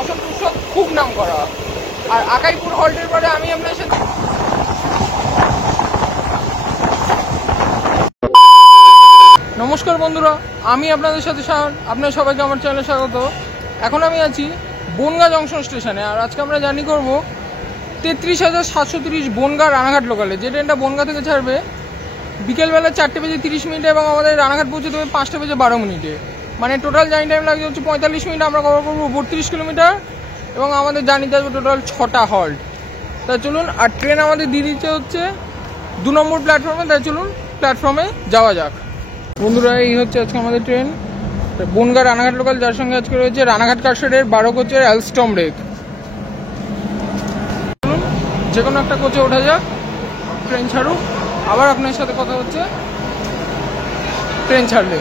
বসন্ত উৎসব খুব নাম করা। আর আকাইপুর হল্টের পরে আমি আপনার সাথে নমস্কার বন্ধুরা, আমি আপনাদের সাথে আপনার সবাইকে আমার চ্যানেলে স্বাগত। এখন আমি আছি বনগাঁ জংশন স্টেশনে। আর আজকে আমরা জার্নি করব 33,730 বনগাঁ রানাঘাট লোকালে। যে ট্রেনটা বনগাঁ থেকে ছাড়বে বিকেলবেলা 4:30 এবং আমাদের রানাঘাট পৌঁছে দেবে 5:12। মানে টোটাল জার্নি টাইম লাগছে হচ্ছে 45 মিনিট। আমরা কভার করবো 32 কিলোমিটার এবং আমাদের জার্নিতে আসবে টোটাল 6টা হল্ট। তাই চলুন, আর ট্রেন আমাদের দিয়ে দিচ্ছে হচ্ছে 2 নম্বর প্ল্যাটফর্মে। তাই চলুন প্ল্যাটফর্মে যাওয়া যাক। বন্ধুরা, এই হচ্ছে আজকে আমাদের ট্রেন বনগাঁ রানাঘাট লোকাল, যার সঙ্গে আজকে রয়েছে রানাঘাট কারশেডের 12 কোচের অ্যালস্টম রেক। চলুন যে কোনো একটা কোচে ওঠা যাক, ট্রেন ছাড়ুক, আবার আপনার সাথে কথা হচ্ছে ট্রেন ছাড়লে।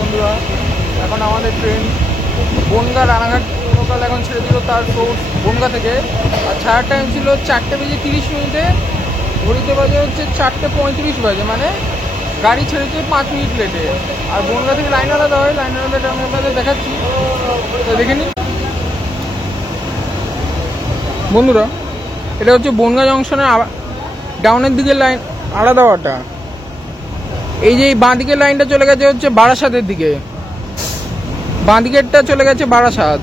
বন্ধুরা, এখন আমাদের ট্রেন বনগাঁ রানাঘাট লোকাল এখন ছেড়ে দিল তার সোর্স বনগাঁ থেকে। আর ছাড়ার টাইম ছিল 4:30। ঘড়িতে বাজে হচ্ছে 4:35 বাজে, মানে গাড়ি ছেড়েছে 5 মিনিট লেটে। আর বনগাঁ থেকে লাইন আলাদা হয়, লাইন আলাদাটা আমি আপনাদের দেখাচ্ছি, তো দেখে নিন। বন্ধুরা, এটা হচ্ছে বনগাঁ জংশনের ডাউনের দিকে লাইন আলাদা হওয়াটা। এই যে বাঁ দিকের লাইনটা চলে গেছে হচ্ছে বারাসাতের দিকে, বাঁ দিকেরটা চলে গেছে বারাসাত,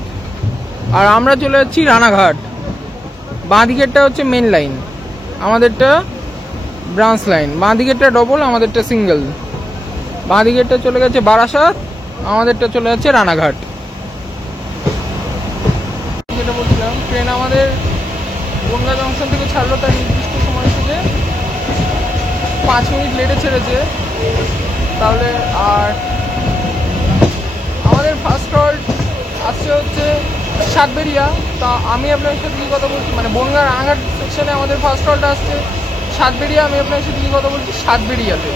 আর আমরা চলে যাচ্ছি রানাঘাট। বাঁ দিকেরটা হচ্ছে মেন লাইন, আমাদেরটা ব্রাঞ্চ লাইন। বাঁ দিকেরটা ডবল, আমাদেরটা সিঙ্গেল। বাঁ দিকেরটা চলে গেছে বারাসাত, আমাদেরটা চলে যাচ্ছে রানাঘাট। যেটা বলছিলাম, ট্রেন আমাদের বনগাঁ জংশন থেকে ছাড়লো তার নির্দিষ্ট সময় থেকে 5 মিনিট লেটে ছেড়েছে তাহলে। আর আমাদের ফার্স্ট হল্ট আসছে হচ্ছে সাতবেরিয়া। তা আমি আপনার সাথে কি কথা বলছি, মানে বনগাঁ রানাঘাট সেকশনে আমাদের ফার্স্ট হল্ট আসছে সাতবেরিয়া। আমি আপনার সাথে কি কথা বলছি সাতবেরিয়াতে।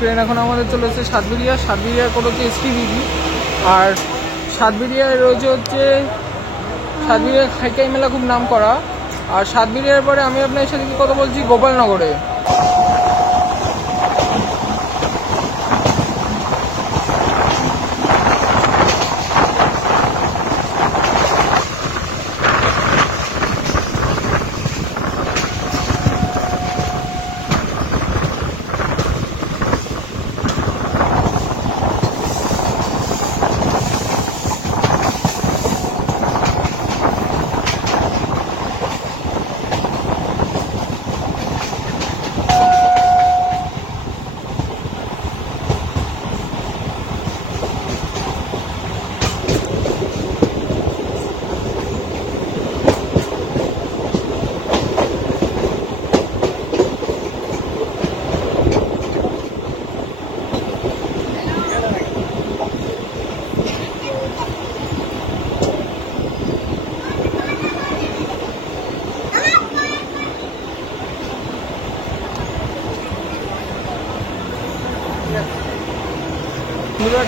ট্রেন এখন আমাদের চলে এসেছে সাতবেরিয়া। সাতবেরিয়ার কোড হচ্ছে STBD। আর সাতবেরিয়ায় রয়েছে হচ্ছে সাতবেরিয়ার খাইকাই মেলা, খুব নাম করা। আর সাতবেরিয়ার পরে আমি আপনার সাথে কি কথা বলছি গোপালনগরে।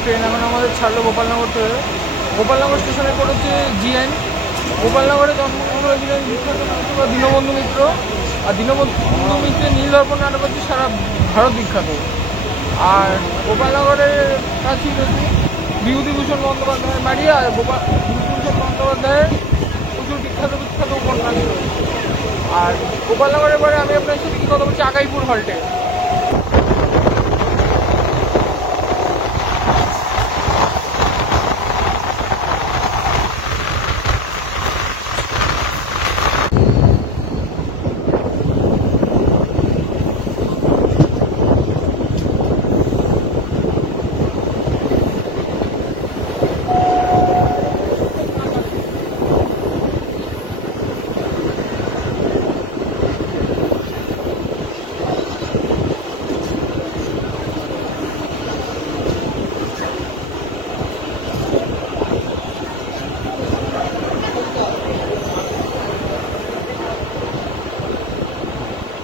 ট্রেন এখন আমাদের ছাড়লো গোপালনগর থেকে। গোপালনগর স্টেশনের পর হচ্ছে GN। গোপালনগরে জন্মগ্রহণ হয়েছিলেন বিখ্যাত নাটক দীনবন্ধু মিত্র। আর দীনবন্ধু মিত্রের নীলদর্পণ নাটক হচ্ছে সারা ভারত বিখ্যাত। আর গোপালনগরের কাছে রয়েছে বিভূতিভূষণ বন্দ্যোপাধ্যায়ের বাড়ি। আর বিভূতিভূষণ বন্দ্যোপাধ্যায়ের প্রচুর বিখ্যাত বিখ্যাত উপন্যাস রয়েছে। আর গোপালনগরের পরে আমি আপনার সাথে কি কথা বলছি আকাইপুর হল্টে।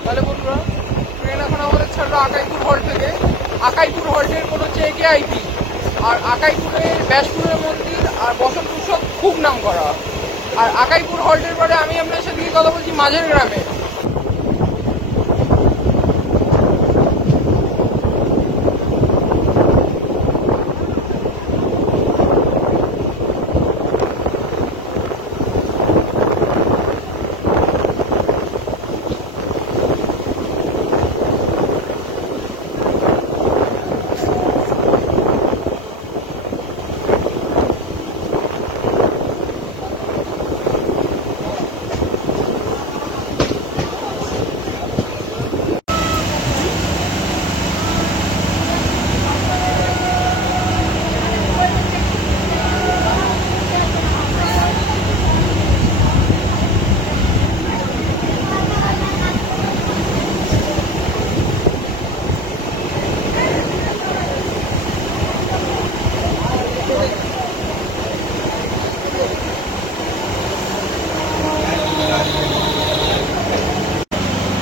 তাহলে বন্ধুরা ট্রেন এখন আমাদের ছাড়লো আকাইপুর হল্ট থেকে। আকাইপুর হল্টের কোড হচ্ছে AKIP। আর আকাইপুরের ব্যাসপুরের মন্দির আর বসন্ত উৎসব খুব নাম করা। আর আকাইপুর হল্টের পরে আমি আপনার সাথে কথা বলছি মাঝের গ্রামে।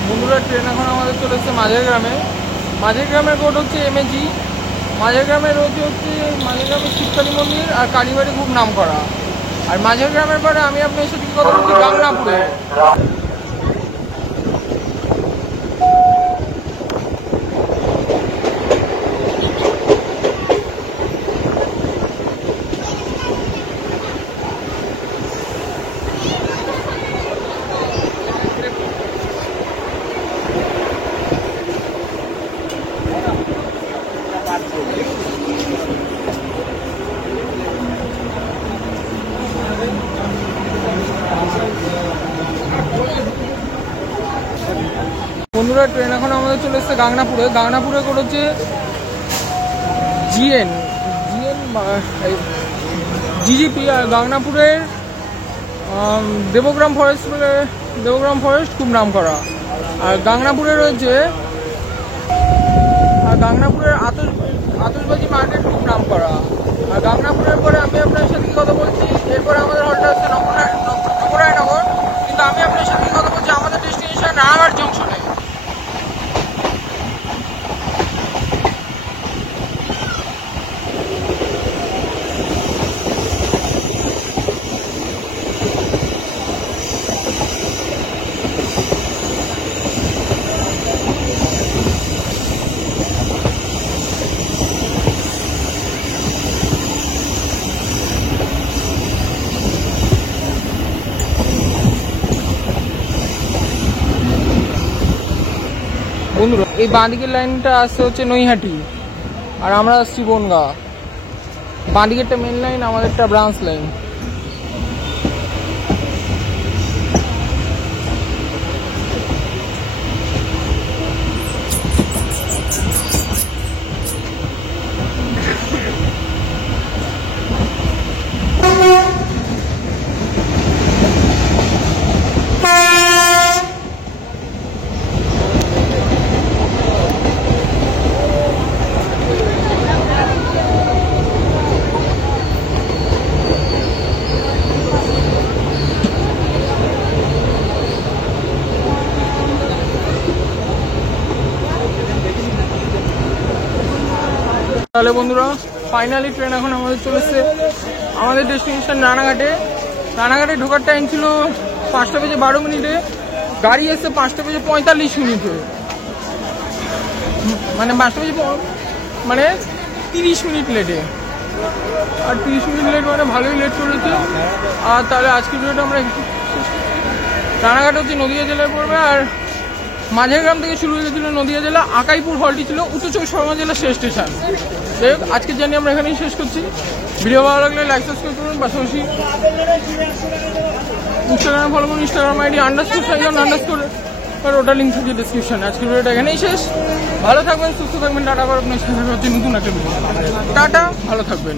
বন্ধুরা ট্রেন এখন আমাদের চলে এসেছে মাঝের গ্রামে। মাঝের গ্রামের কোড হচ্ছে MAG। মাঝের গ্রামের রয়েছে হচ্ছে মাঝের গ্রামের শিবকালী মন্দির আর কালীবাড়ি খুব নাম করা। আর মাঝের গ্রামের পরে আমি আপনার সাথে কথা বলছি গাংনাপুরে। বন্ধুরা ট্রেন এখন আমাদের চলে এসছে গাংনাপুরে। গাংনাপুরে কোড হচ্ছে GGP। আর গাংনাপুরের দেবগ্রাম ফরেস্ট খুব নাম করা। আর গাংনাপুরে রয়েছে গাংনাপুরের আতশবাজি মার্কেট খুব নাম করা। আর গাংনাপুরের পরে আমি আপনার সাথে কথা বলছি। এরপরে আমাদের হলটা হচ্ছে নগর। কিন্তু আমি আপনার সাথে কথা বলছি আমাদের ডেস্টিনেশন রানাঘাট জংশনে। বন্ধুরা এই বাঁদিকের লাইনটা আসছে হচ্ছে নৈহাটি আর আমরা আসছি বনগাঁ। বাঁদিকেরটা মেন লাইন, আমাদেরটা ব্রাঞ্চ লাইন। তাহলে বন্ধুরা ফাইনালি ট্রেন এখন আমাদের চলেছে আমাদের ডেস্টিনেশন রানাঘাটে। রানাঘাটে ঢোকার টাইম ছিল 5টা বেজে 12 মিনিটে, গাড়ি এসছে 5টা বেজে 45 মিনিটে, মানে 5টা বেজে মানে 30 মিনিট লেটে। আর 30 মিনিট লেট মানে ভালোই লেট করেছে। আর তাহলে আজকের ভিডিওটা আমরা রানাঘাট হচ্ছে নদিয়া জেলায় পড়বে। আর মাঝের গ্রাম থেকে শুরু হয়ে গেছিলো নদিয়া জেলা, আকাইপুর হলটি ছিল উত্তর চব্বিশ পরগনা জেলার শেষ স্টেশন। যাই হোক, আজকের জার্নি আমরা এখানেই শেষ করছি। ভিডিও ভালো লাগলে লাইক সাবস্ক্রাইব করুন, পাশাপাশি ইনস্টাগ্রামে ফলো করুন, ইনস্টাগ্রাম আইডি _সাইজন_ আর ওটা লিঙ্ক থাকে ডিসক্রিপশনে। আজকের ভিডিওটা এখানেই শেষ। ভালো থাকবেন, সুস্থ থাকবেন, টাটা করে আপনার সাথে হচ্ছে নতুন একটা ভিডিও। টাটা, ভালো থাকবেন।